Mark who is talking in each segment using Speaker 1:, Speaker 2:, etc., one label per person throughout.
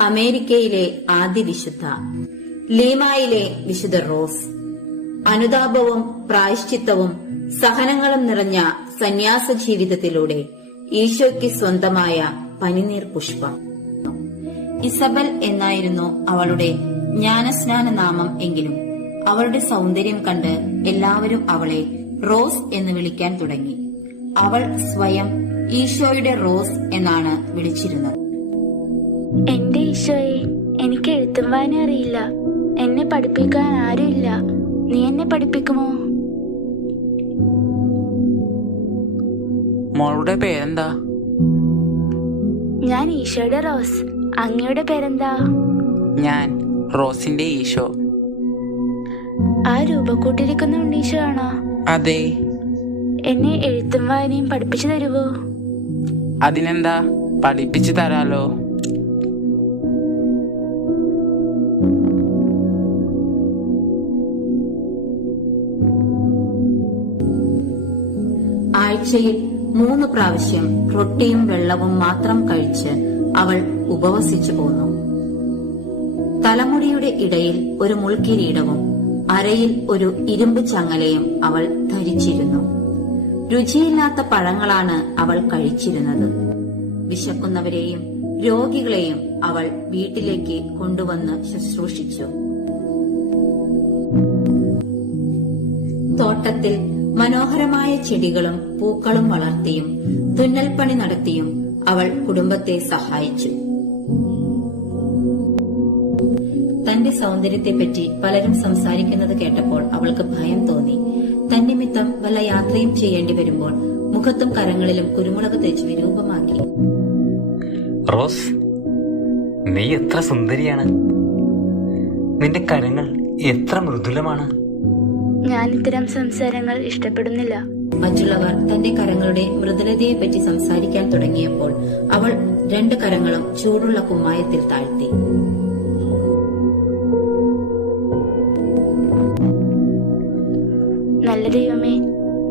Speaker 1: അമേരിക്കയിലെ ആദ്യ വിശുദ്ധ ലീമായിലെ വിശുദ്ധ റോസ് അനുതാപവും പ്രായശ്ചിത്തവും സഹനങ്ങളും നിറഞ്ഞ സന്യാസ ജീവിതത്തിലൂടെ ഈശോയ്ക്ക് സ്വന്തമായ പനിനീർ പുഷ്പം. ഇസബൽ എന്നായിരുന്നു അവളുടെ ജ്ഞാനസ്നാന നാമം എങ്കിലും. അവളുടെ സൗന്ദര്യം കണ്ട് എല്ലാവരും അവളെ റോസ് എന്ന് വിളിക്കാൻ തുടങ്ങി. അവൾ സ്വയം ഈശോയുടെ റോസ് എന്നാണ് വിളിച്ചിരുന്നത്.
Speaker 2: എന്റെ ഈശോയെ എനിക്ക് എഴുത്തും വായന അറിയില്ല. എന്നെ പഠിപ്പിക്കാൻ ആരുമില്ല. നീ എന്നെ പഠിപ്പിക്കുമോ?
Speaker 3: മോളുടെ പേരെന്താ?
Speaker 2: ഞാൻ ഈശോയുടെ റോസ്. അങ്ങയുടെ പേരെന്താ?
Speaker 3: ഞാൻ റോസിന്റെ ഈശോ.
Speaker 2: ആ രൂപക്കൂട്ടിരിക്കുന്ന ഉണ്ണീശോ ആണോ?
Speaker 3: അതെ.
Speaker 2: എന്നെ എഴുത്തും വായനയും പഠിപ്പിച്ചു തരുവോ?
Speaker 3: അതിനെന്താ? പഠിപ്പിച്ചു തരാലോ.
Speaker 1: ആഴ്ചയിൽ മൂന്ന് പ്രാവശ്യം റൊട്ടിയും വെള്ളവും മാത്രം കഴിച്ച് അവൾ ഉപവസിച്ചു പോന്നു. തലമുടിയുടെ ഇടയിൽ ഒരു മുൾക്കിരീടവും അരയിൽ ഒരു ഇരുമ്പ് ചങ്ങലയും അവൾ ധരിച്ചിരുന്നു. രുചിയില്ലാത്ത പഴങ്ങളാണ് അവൾ കഴിച്ചിരുന്നത്. വിശക്കുന്നവരെയും രോഗികളെയും അവൾ വീട്ടിലേക്ക് കൊണ്ടുവന്ന് ശുശ്രൂഷിച്ചു. തോട്ടത്തിൽ മനോഹരമായ ചെടികളും പൂക്കളും വളർത്തിയും തുന്നൽപ്പണി നടത്തിയും അവൾ കുടുംബത്തെ സഹായിച്ചു. തന്റെ സൗന്ദര്യത്തെപ്പറ്റി പലരും സംസാരിക്കുന്നത് കേട്ടപ്പോൾ അവൾക്ക് ഭയം തോന്നി. തന്നിമിത്തം വല്ല യാത്രയും ചെയ്യേണ്ടി വരുമ്പോൾ മുഖത്തും കരങ്ങളിലും കുരുമുളക് തേച്ച് വിരൂപമാക്കി.
Speaker 4: റോസ് നീ എത്ര സുന്ദരിയാണ്. നിന്റെ കരങ്ങൾ എത്ര മൃദുലമാണ്.
Speaker 2: ഞാൻ ഇത്തരം സംസാരങ്ങൾ ഇഷ്ടപ്പെടുന്നില്ല.
Speaker 1: മറ്റുള്ളവർ തന്റെ കരങ്ങളുടെ മൃദുലതയെ പറ്റി സംസാരിക്കാൻ തുടങ്ങിയപ്പോൾ അവൾ രണ്ട് കരങ്ങളും ചൂടുള്ള കുമ്മായത്തിൽ താഴ്ത്തി.
Speaker 2: നല്ല ദൈവമേ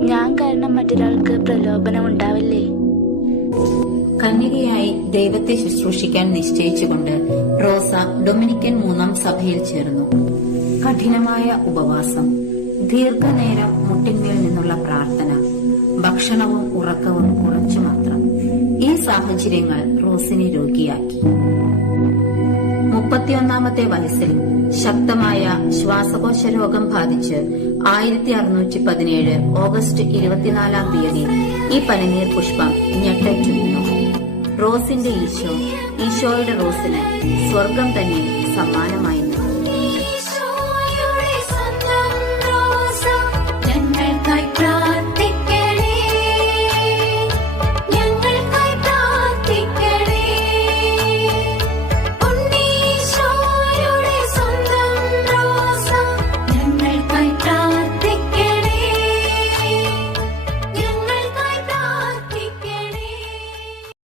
Speaker 2: ഞാൻ കാരണം മറ്റൊരാൾക്ക് പ്രലോഭനം ഉണ്ടാവില്ലേ
Speaker 1: കന്യകയായി ദൈവത്തെ ശുശ്രൂഷിക്കാൻ നിശ്ചയിച്ചുകൊണ്ട് റോസ ഡൊമിനിക്കൻ മൂന്നാം സഭയിൽ ചേർന്നു. കഠിനമായ ഉപവാസം. ദീർഘനേരം മുട്ടിന്മേൽ നിന്നുള്ള പ്രാർത്ഥന ഭക്ഷണവും ഉറക്കവും കുറച്ചു മാത്രം. ഈ സാഹചര്യങ്ങൾ റോസിനെ രോഗിയാക്കി. മുപ്പത്തിയൊന്നാമത്തെ വയസ്സിൽ ശക്തമായ ശ്വാസകോശ രോഗം ബാധിച്ച് ആയിരത്തി അറുന്നൂറ്റി പതിനേഴ് ഓഗസ്റ്റ് ഇരുപത്തിനാലാം തീയതി ഈ പനിനീർ പുഷ്പം ഞെട്ടറ്റു വീണു റോസിന്റെ ഈശോ ഈശോയുടെ റോസിന് സ്വർഗം തന്നെ സമ്മാനമായി